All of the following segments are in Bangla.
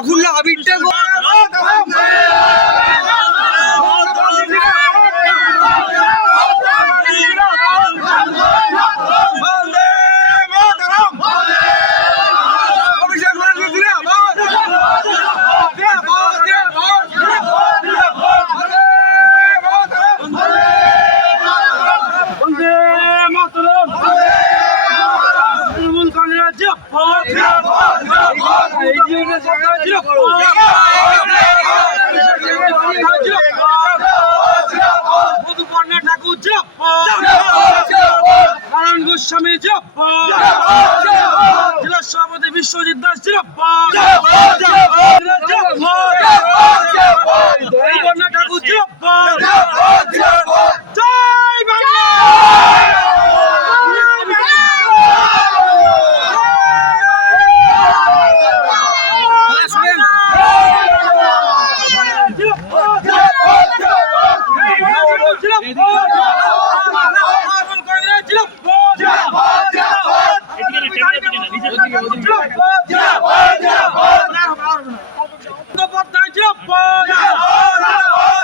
সাফুল্লা হাবিবটা বন্দে মাতরম তৃণমূল কংগ্রেস জিন্দাবাদ এই জীবনের সরকার জিন্দাবাদ মধুপর্ণা ঠাকুর জিন্দাবাদ নারায়ণ গোস্বামী জিন্দাবাদ জেলা সভাপতি বিশ্বজিৎ দাস জিন্দাবাদ মধুপর্ণা ঠাকুর জিন্দাবাদ জয় বাংলা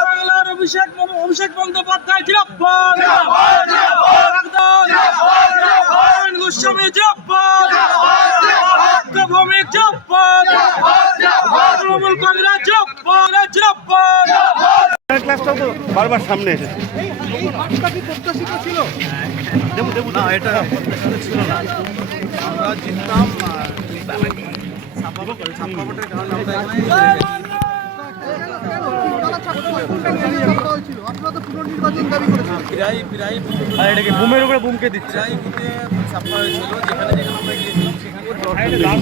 বাংলার অভিষেক অভিষেক বন্দ্যোপাধ্যায় জিরাপ্পান নারায়ণ গোস্বামী জিরাপ্পান ভৌমিক জিরাপ্পান তৃণমূল কংগ্রেস জিরাপ্পান জিরাপ্পান ক্লাসটাও তো বারবার সামনে এসেছে। না এটা ছিল না। আমরা জিততাম আর ছাপ্পাপটের কারণে আমরা এখানে প্রায় প্রায় আর এটাকে বুমের উপরে বুমকে দিচ্ছে। প্রায় ছাপ্পা হয়েছিল যেখানে যেখানে আমরা গিয়েছিলাম সেখানে দিদিভাই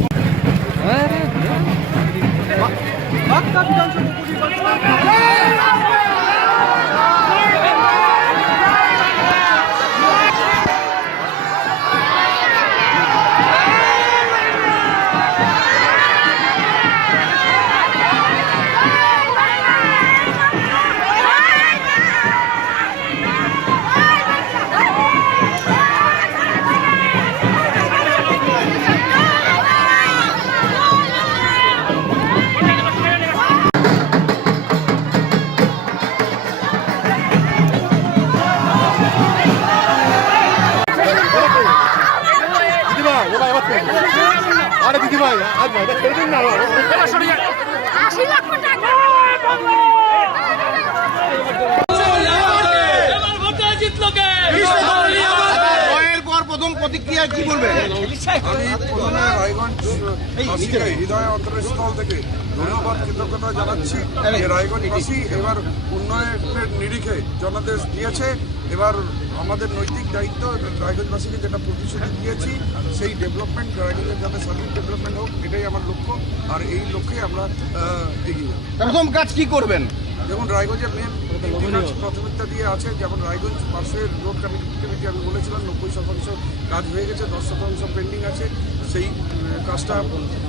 আশি লক্ষ টাকা জয়ের পর প্রথম প্রতিক্রিয়া কি আমি প্রথমে রায়গঞ্জ হৃদয় অন্তরস্থল থেকে ধন্যবাদ কৃতজ্ঞতা জানাচ্ছি যে রায়গঞ্জবাসী এবার উন্নয়নের নিরিখে জনাদেশ দিয়েছে। এবার আমাদের নৈতিক দায়িত্ব রায়গঞ্জবাসীকে যেটা প্রতিশ্রুতি দিয়েছি সেই ডেভেলপমেন্ট রায়গঞ্জের যাতে সার্বিক ডেভেলপমেন্ট হোক এটাই আমার লক্ষ্য। আর এই লক্ষ্যে আমরা এগিয়ে যাব। প্রথম কাজ কি করবেন? যেমন রায়গঞ্জের মেন প্রাথমিকতা দিয়ে আছে যেমন রায়গঞ্জ পাশের রোড কানেক্টিভিটি আমি বলেছিলাম নব্বই শতাংশ কাজ হয়ে গেছে দশ শতাংশ পেন্ডিং আছে সেই কাজটা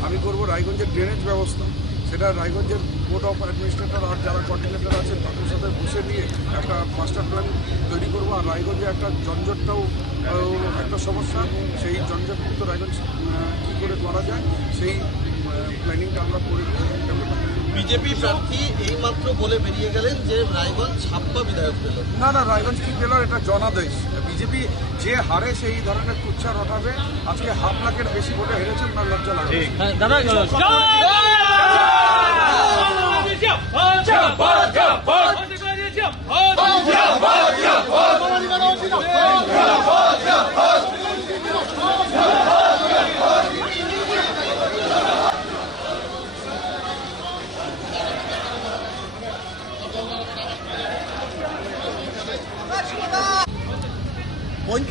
আমি করব রায়গঞ্জের ড্রেনেজ ব্যবস্থা। সেটা রায়গঞ্জের বোর্ড অফ অ্যাডমিনিস্ট্রেটর আর যারা কোঅর্ডিনেটর আছেন তাদের সাথে বসে নিয়ে একটা মাস্টার প্ল্যান তৈরি করব। আর রায়গঞ্জে একটা জঞ্জটটাও একটা সমস্যা সেই জঞ্জটমুক্ত রায়গঞ্জ কী করে করা যায় সেই প্ল্যানিংটা আমরা করে নিয়ে বিজেপি প্রার্থী এইমাত্র বলে বেরিয়ে গেলেন যে রায়গঞ্জ ছাপ্পা বিধায়ক পেল না না রায়গঞ্জ কি পেল এটা জনাদেশ বিজেপি যে হারে সেই ধরনের কুচ্ছা রটাবে আজকে হাফ লাখের বেশি ভোটে হেরেছেন না লজ্জা লাগে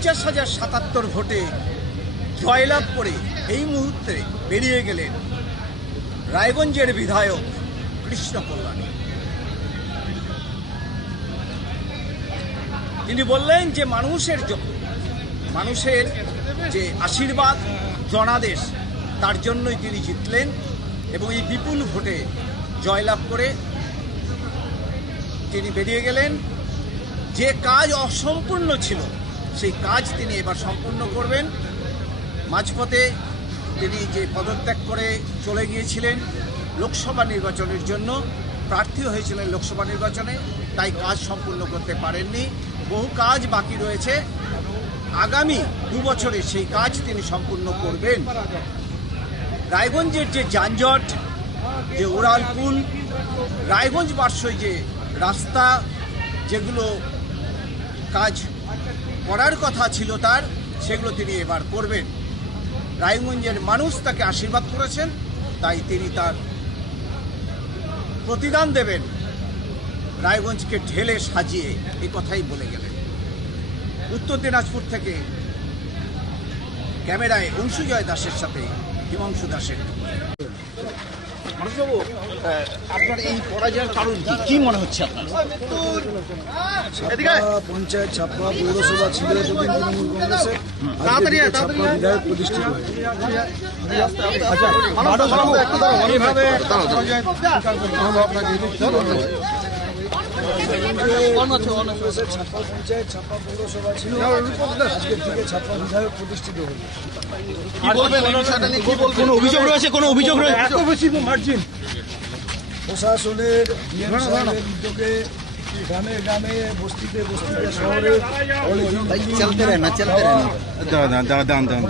পঞ্চাশ হাজার সাতাত্তর ভোটে জয়লাভ করে এই মুহূর্তে বেরিয়ে গেলেন রায়গঞ্জের বিধায়ক কৃষ্ণ কল্যাণী। তিনি বললেন যে মানুষের মানুষের যে আশীর্বাদ, জনাদেশ, তার জন্যই তিনি জিতলেন এবং এই বিপুল ভোটে জয়লাভ করে তিনি বেরিয়ে গেলেন। যে কাজ অসম্পূর্ণ ছিল সেই কাজ তিনি এবার সম্পূর্ণ করবেন। মাঝপথে তিনি যে পদত্যাগ করে চলে গিয়েছিলেন লোকসভা নির্বাচনের জন্য, প্রার্থী হয়েছিলেন লোকসভা নির্বাচনে, তাই কাজ সম্পূর্ণ করতে পারেননি। বহু কাজ বাকি রয়েছে। আগামী দু বছরে সেই কাজ তিনি সম্পূর্ণ করবেন। রায়গঞ্জের যে যানজট, যে উড়ালপুল রায়গঞ্জ বার্ষই যে রাস্তা, যেগুলো কাজ করার কথা ছিল তার, সেগুলো তিনি এবার করবেন রায়গঞ্জের মানুষ তাকে আশীর্বাদ করেছেন, তাই তিনি তার প্রতিদান দেবেন। রায়গঞ্জকে ঢেলে সাজিয়ে এই কথাই বলে গেলেন। উত্তর দিনাজপুর থেকে ক্যামেরায় অংশুজয় দাসের সাথে হিমাংশু দাসের। আপনার এই পরাজয়ের কারণ কি? কি মনে হচ্ছে আপনার? পঞ্চায়েত ছাপ্পা পৌরসভা ছিল তৃণমূল কংগ্রেসে। আজকে থেকে ছাপ্পা বিধায়ক প্রতিষ্ঠিত হয়েছে কংগ্রেসের ছাপ্পা পঞ্চায়েত ছাপ্পা পৌরসভা ছিল। আজকের থেকে ছাপ্পা বিধায়ক প্রতিষ্ঠিত কোনো অভিযোগ রয়েছে? কোনো অভিযোগ রয়েছে? প্রশাসনের উদ্যোগে গ্রামে গ্রামে বস্তিতে বস্তিতে শহরে। চলতে রহে না চলতে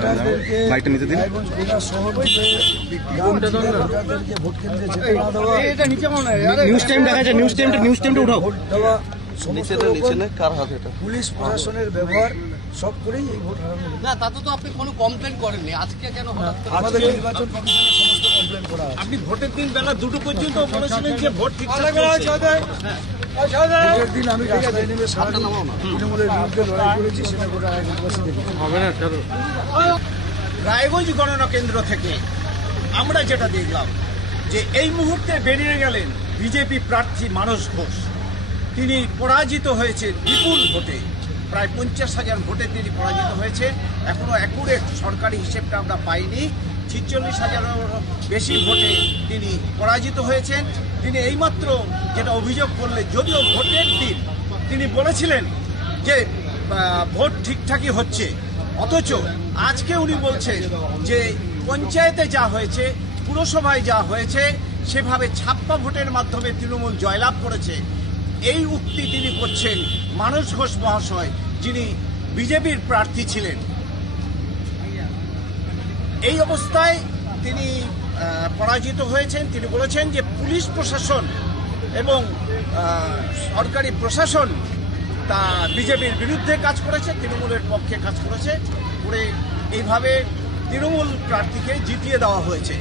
তাদেরকে রায়গঞ্জ জেলা শহর থেকে গ্রাম থেকে ভোটারদেরকে ভোট কেন্দ্রে যেতে না দেওয়া নিউজ টাইম দেখা যায় নিউজ টাইমটা নিউজ টাইমটা উঠাও ভোট দেওয়া সমস্ত রকম পুলিশ প্রশাসনের ব্যবহার সব করেই এই ভোট হারানো না তাতে তো আপনি কোনো কমপ্লেন করেননি। আজকে কেন হঠাৎ আমাদের নির্বাচন কমিশনে সমস্ত কমপ্লেন করা আছে। আপনি ভোটের দিন বেলা দুটো পর্যন্ত বলেছিলেন যে ভোট ঠিকঠাক চলছে। ভোটের দিন আমি রাস্তায় নেমে সারাদিন তৃণমূলের বিরুদ্ধে লড়াই করেছি সেটা গোটা রায়গঞ্জবাসী দেখেছি। রায়গঞ্জ গণনা কেন্দ্র থেকে আমরা যেটা দেখলাম যে এই মুহূর্তে বেরিয়ে গেলেন বিজেপি প্রার্থী মানস ঘোষ। তিনি পরাজিত হয়েছে বিপুল ভোটে। প্রায় পঞ্চাশ হাজার ভোটে তিনি পরাজিত হয়েছে। এখনও অ্যাকুরেট সরকারি হিসেবটা আমরা পাইনি। ছিচল্লিশ হাজারের বেশি ভোটে তিনি পরাজিত হয়েছেন। তিনি এইমাত্র যেটা অভিযোগ করলেন, যদিও ভোটের দিন তিনি বলেছিলেন যে ভোট ঠিকঠাকই হচ্ছে। অথচ আজকে উনি বলছেন যে, পঞ্চায়েতে যা হয়েছে, পুরসভায় যা হয়েছে, সেভাবে ছাপ্পা ভোটের মাধ্যমে তৃণমূল জয়লাভ করেছে। এই উক্তি তিনি করছেন মানস ঘোষ মহাশয়, যিনি বিজেপির প্রার্থী ছিলেন। এই অবস্থায় তিনি পরাজিত হয়েছেন। তিনি বলেছেন যে পুলিশ প্রশাসন এবং সরকারি প্রশাসন তা বিজেপির বিরুদ্ধে কাজ করেছে, তৃণমূলের পক্ষে কাজ করেছে। করে এইভাবে তৃণমূল প্রার্থীকে জিতিয়ে দেওয়া হয়েছে।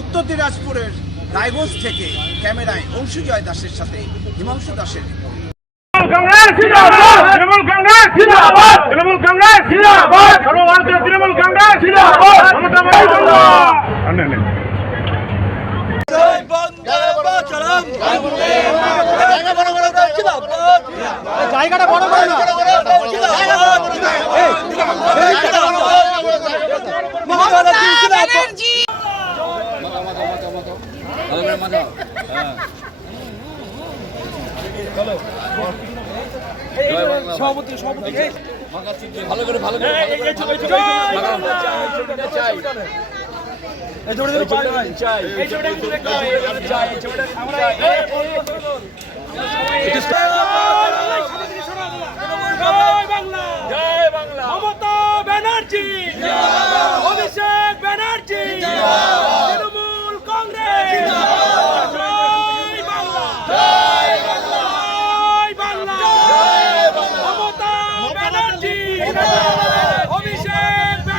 উত্তর দিনাজপুরের রায়গঞ্জ থেকে ক্যামেরায় অংশুজয় দাসের সাথে হিমাংশু দাসের রিপোর্ট কংগ্রেস জিন্দাবাদ! তৃণমূল কংগ্রেস জিন্দাবাদ! তৃণমূল কংগ্রেস সর্বভারতীয় তৃণমূল কংগ্রেস জিন্দাবাদ! মমতা বন্দ্যোপাধ্যায় জয় বাংলা মমতা ব্যানার্জি অভিষেক ব্যানার্জি তৃণমূল কংগ্রেস জয় বাংলা জয় বাংলা মমতা ব্যানার্জি অভিষেক ব্যানার্জি আমার বন্দে মাতরম বন্দে মাতরম তৃণমূল কংগ্রেস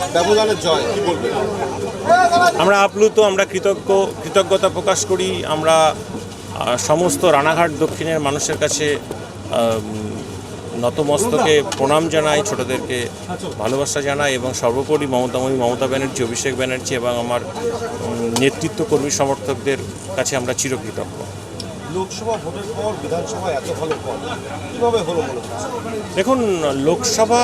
ব্যবধানের জয় কি বলবেন? আমরা আপ্লুত আমরা কৃতজ্ঞ কৃতজ্ঞতা প্রকাশ করি। আমরা সমস্ত রানাঘাট দক্ষিণের মানুষের কাছে নতমস্তকে প্রণাম জানাই ছোটদেরকে ভালোবাসা জানাই এবং সর্বোপরি মমতাময়ী মমতা ব্যানার্জি অভিষেক ব্যানার্জি এবং আমার নেতৃত্ব কর্মী সমর্থকদের কাছে আমরা চিরকৃতজ্ঞ। লোকসভা ভোটের পর বিধানসভা এত ভালো ফল কীভাবে হলো দেখুন লোকসভা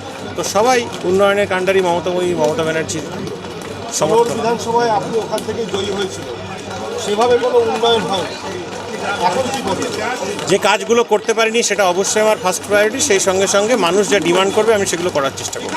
তো সবাই উন্নয়নের কাণ্ডারি মমতাময়ী মমতা ব্যানার্জির সমর্থন বিধানসভায় আপনি ওখান থেকে জয়ী হয়েছিল সেভাবে কোনো উন্নয়ন যে কাজগুলো করতে পারিনি সেটা অবশ্যই আমার ফার্স্ট প্রায়োরিটি সেই সঙ্গে সঙ্গে মানুষ যা ডিমান্ড করবে আমি সেগুলো করার চেষ্টা করব।